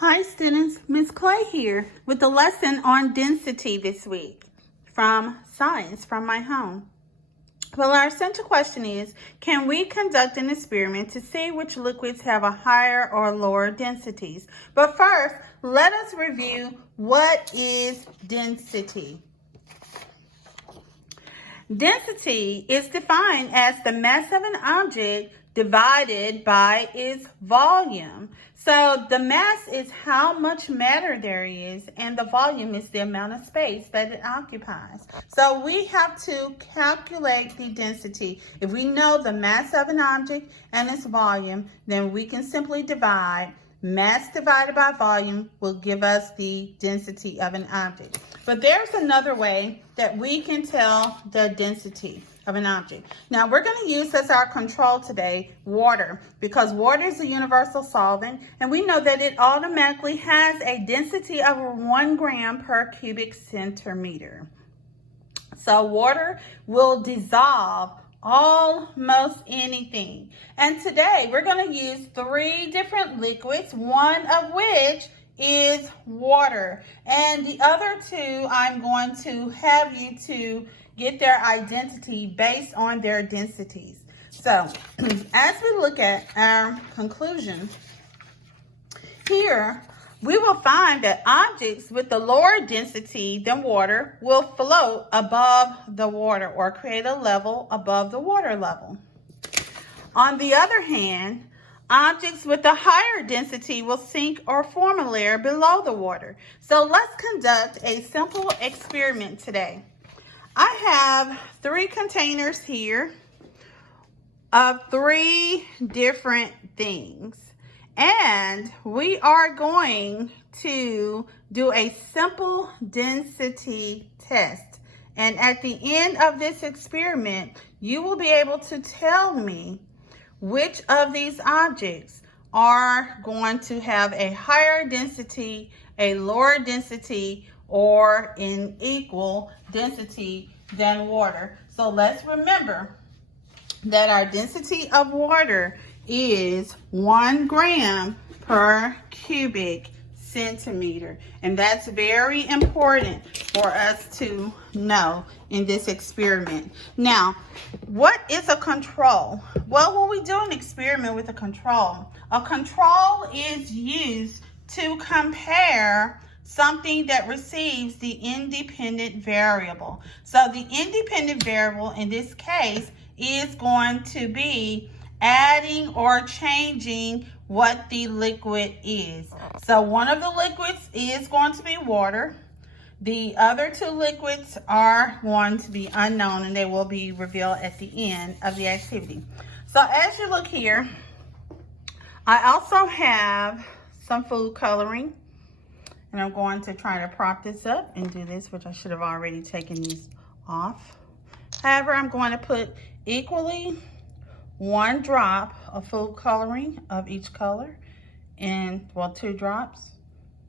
Hi students, Ms. Clay here with the lesson on density this week from Science from My Home. Well, our essential question is, can we conduct an experiment to see which liquids have a higher or lower densities? But first, let us review what is density. Density is defined as the mass of an object divided by its volume. So the mass is how much matter there is, and the volume is the amount of space that it occupies. So we have to calculate the density. If we know the mass of an object and its volume, then we can simply divide. Mass divided by volume will give us the density of an object. But there's another way that we can tell the density of an object. Now we're going to use as our control today water, because water is a universal solvent, and we know that it automatically has a density of 1 gram per cubic centimeter. So water will dissolve almost anything. And today we're going to use 3 different liquids, one of which is water. And the other 2, I'm going to have you to get their identity based on their densities. So as we look at our conclusion here, we will find that objects with a lower density than water will float above the water or create a level above the water level. On the other hand, objects with a higher density will sink or form a layer below the water. So let's conduct a simple experiment today. I have 3 containers here of 3 different things. And we are going to do a simple density test. And at the end of this experiment, you will be able to tell me which of these objects are going to have a higher density, a lower density, or an equal density than water. So let's remember that our density of water is 1 gram per cubic centimeter. And that's very important for us to know in this experiment. Now, what is a control? Well, when we do an experiment with a control is used to compare something that receives the independent variable. So the independent variable in this case is going to be adding or changing what the liquid is. So one of the liquids is going to be water. The other 2 liquids are going to be unknown, and they will be revealed at the end of the activity. So as you look here, I also have some food coloring, and I'm going to try to prop this up and do this, which I should have already taken these off. However, I'm going to put equally 1 drop of food coloring of each color, and well, 2 drops.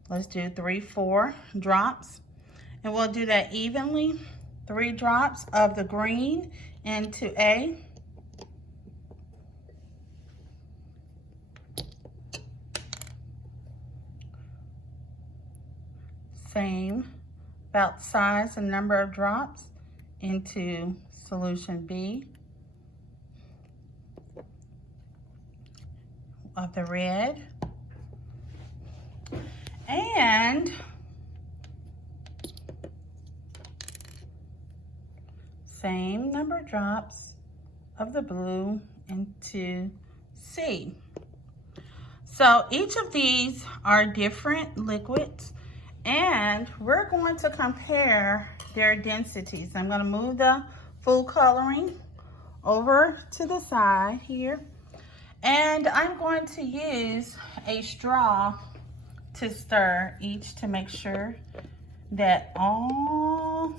Let's do 3, 4 drops, and we'll do that evenly. 3 drops of the green into A. Same, about size and number of drops into solution B of the red, and same number of drops of the blue into C. So each of these are different liquids, and we're going to compare their densities. I'm going to move the food coloring over to the side here. And I'm going to use a straw to stir each to make sure that all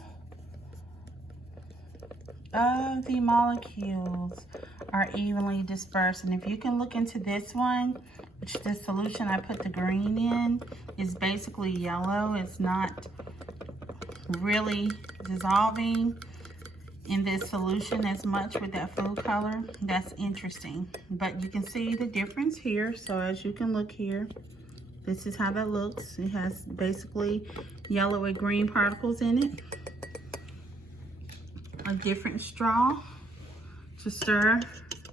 of the molecules are evenly dispersed. And if you can look into this one, which the solution I put the green in is basically yellow. It's not really dissolving in this solution as much with that food color. That's interesting, but you can see the difference here. So as you can look here, This is how that looks. It has basically yellow and green particles in it. A different straw to stir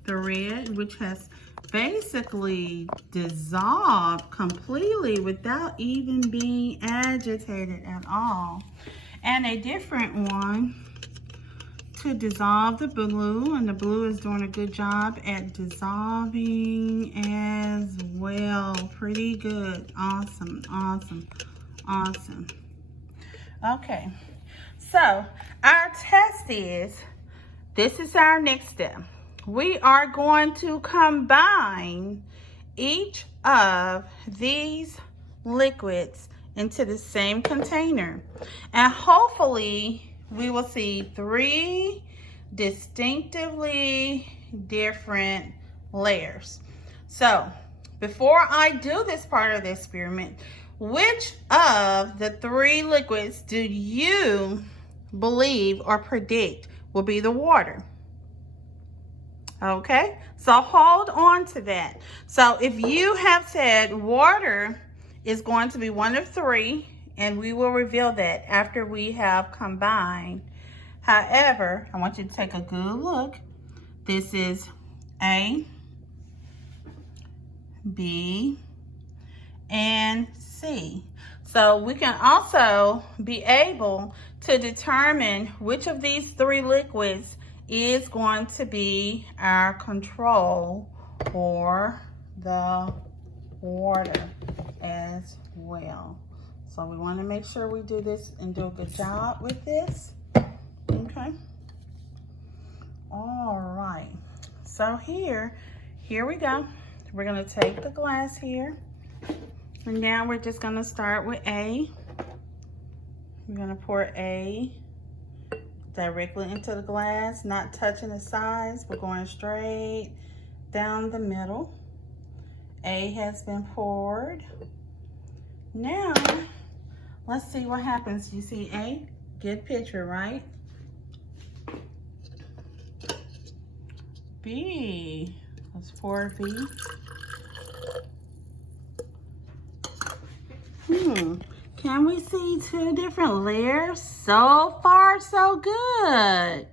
the red, which has basically dissolved completely without even being agitated at all. And a different one to dissolve the blue, and the blue is doing a good job at dissolving as well. Pretty good. Awesome, awesome, awesome. Okay, so our test is, this is our next step. We are going to combine each of these liquids into the same container, and hopefully we will see 3 distinctively different layers. So before I do this part of the experiment, which of the 3 liquids do you believe or predict will be the water? Okay, so hold on to that. So if you have said water is going to be one of 3, and we will reveal that after we have combined. However, I want you to take a good look. This is A, B, and C. So we can also be able to determine which of these 3 liquids is going to be our control for the water as well. So we want to make sure we do this and do a good job with this. Okay. All right. So here we go. We're going to take the glass here. And now we're just going to start with A. We're going to pour A directly into the glass, not touching the sides. We're going straight down the middle. A has been poured. Now, let's see what happens. You see A? Good picture, right? B. Let's pour B. Can we see 2 different layers? So far, so good.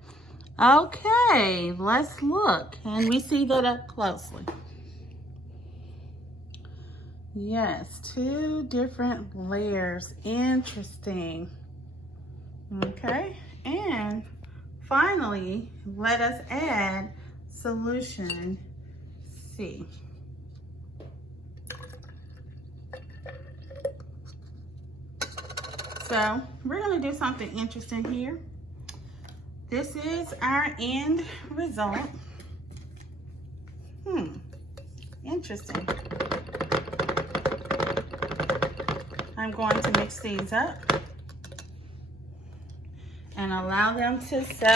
Okay, let's look. Can we see that up closely? Yes, 2 different layers. Interesting. Okay, and finally, let us add solution C. So we're going to do something interesting here. This is our end result. Interesting. I'm going to mix these up and allow them to settle.